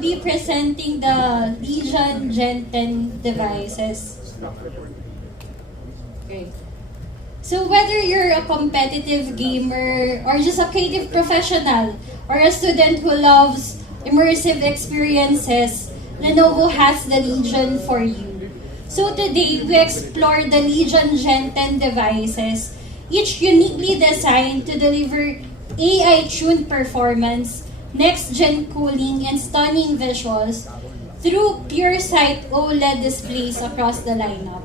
Be presenting the Legion Gen 10 devices. Okay. So whether you're a competitive gamer or just a creative professional or a student who loves immersive experiences, Lenovo has the Legion for you. So today, we explore the Legion Gen 10 devices, each uniquely designed to deliver AI-tuned performance, next-gen cooling, and stunning visuals through PureSight OLED displays across the lineup.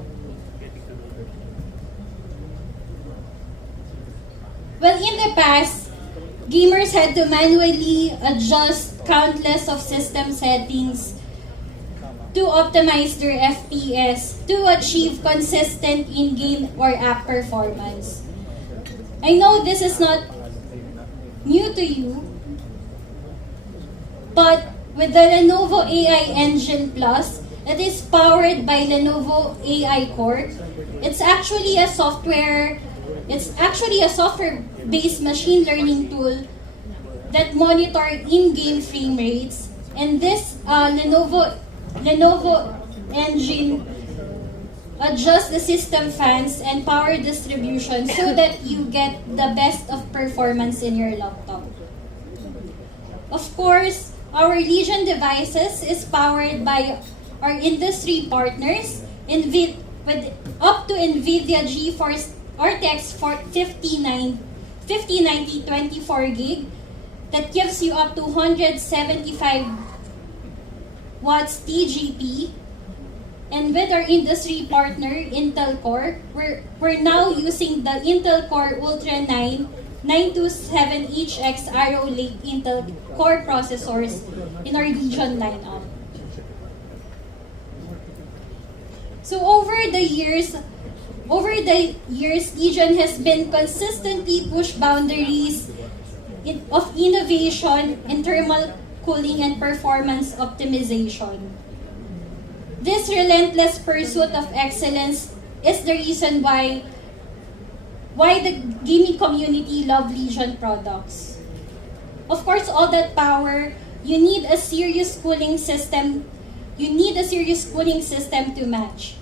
Well, in the past, gamers had to manually adjust countless of system settings to optimize their FPS to achieve consistent in-game or app performance. I know this is not new to you, but with the Lenovo AI Engine Plus, it is powered by Lenovo AI Core. It's actually a software-based machine learning tool that monitor in-game frame rates, and this Lenovo engine adjusts the system fans and power distribution so that you get the best of performance in your laptop. Of course, our Legion devices is powered by our industry partners with up to NVIDIA GeForce RTX 5090 24GB that gives you up to 175 watts TGP. And with our industry partner, Intel Core, we're now using the Intel Core Ultra 9 927HX Arrow Lake Intel Core processors in our Legion lineup. So over the years, Legion has been consistently push boundaries of innovation in thermal cooling and performance optimization. This relentless pursuit of excellence is the reason why the gaming community love Legion products. Of course, all that power, you need a serious cooling system. You need a serious cooling system to match.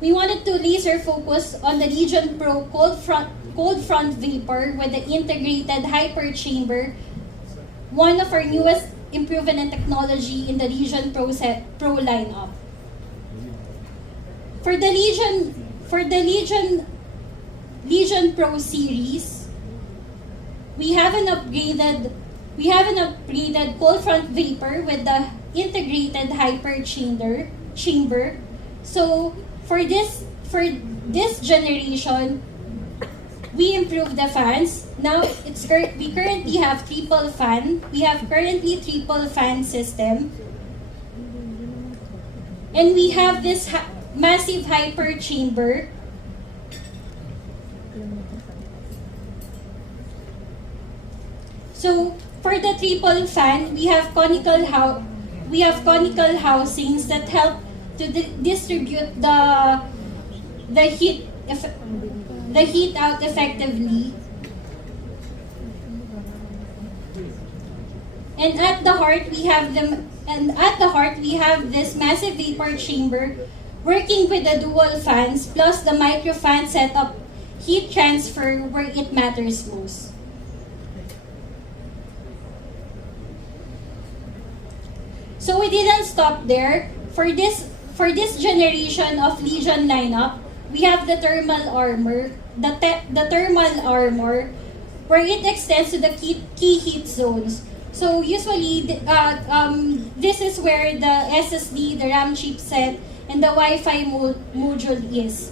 We wanted to laser focus on the Legion Pro cold front vapor with the integrated hyper chamber, one of our newest improvement in technology in the Legion Pro lineup. For the Legion Pro series, we have an upgraded cold front vapor with the integrated hyper chamber. So for this generation, we improved the fans. Now we currently have triple fan. We have currently triple fan system, and we have this massive hyper chamber. So for the triple fan, we have conical housings that help to distribute the heat out effectively. And at the heart we have this massive vapor chamber working with the dual fans plus the micro fan setup heat transfer where it matters most. So we didn't stop there. For this generation of Legion lineup, we have the thermal armor, the thermal armor, where it extends to the key heat zones. So usually, this is where the SSD, the RAM chipset, and the Wi-Fi module is.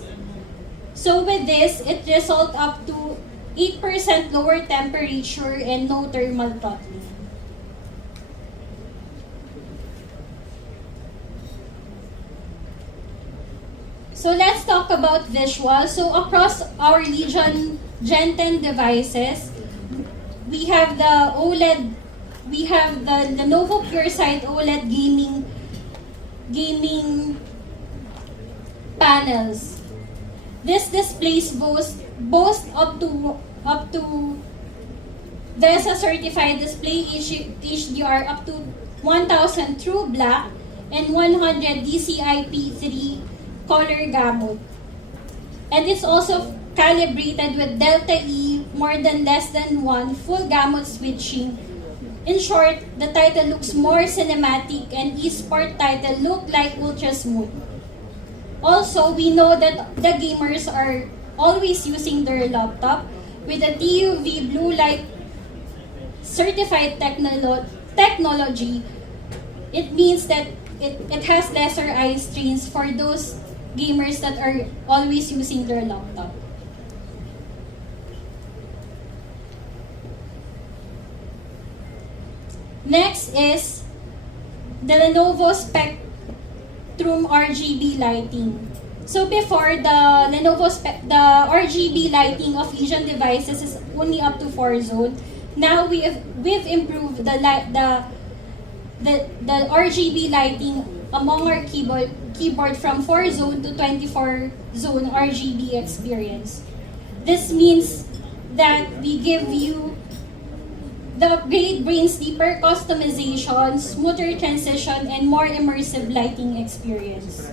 So with this, it results up to 8% lower temperature and no thermal throttling. So let's talk about visual. So across our Legion Gen 10 devices, we have the Lenovo PureSight OLED gaming panels. This displays boast up to VESA certified display HDR up to 1000 True Black, and 100 DCI-P3 color gamut. And it's also calibrated with Delta E more than less than 1 full gamut switching. In short, the title looks more cinematic and eSport title look like ultra smooth. Also, we know that the gamers are always using their laptop with a TUV blue light certified technology. It means that it has lesser eye strains for those gamers that are always using their laptop. Next is the Lenovo Spectrum RGB lighting. So before, the the RGB lighting of Legion devices is only up to 4 zone. Now we've improved the RGB lighting among our keyboard from 4 zone to 24 zone RGB experience. This means that we give you the upgrade brings deeper customization, smoother transition, and more immersive lighting experience.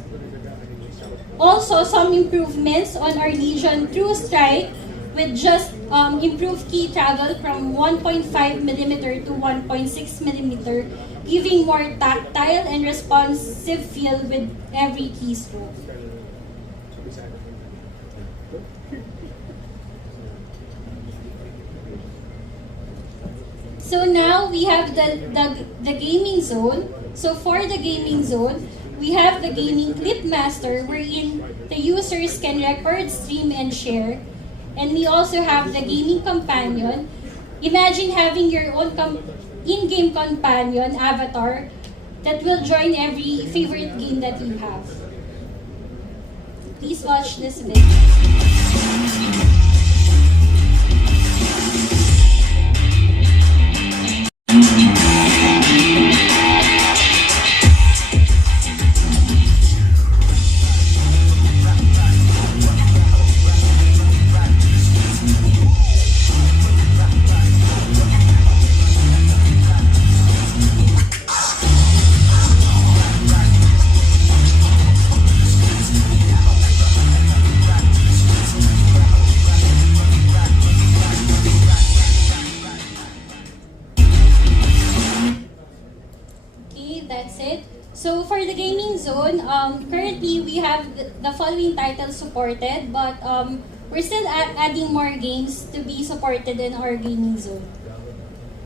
Also, some improvements on our Legion True Strike with just improved key travel from 1.5mm to 1.6mm, giving more tactile and responsive feel with every keystroke. So now we have the gaming zone. So for the gaming zone, we have the gaming clip master wherein the users can record, stream, and share. And we also have the gaming companion. Imagine having your own in-game companion avatar that will join every favorite game that you have. Please watch this video. That's it. So for the gaming zone, currently we have the following titles supported, but we're still adding more games to be supported in our gaming zone.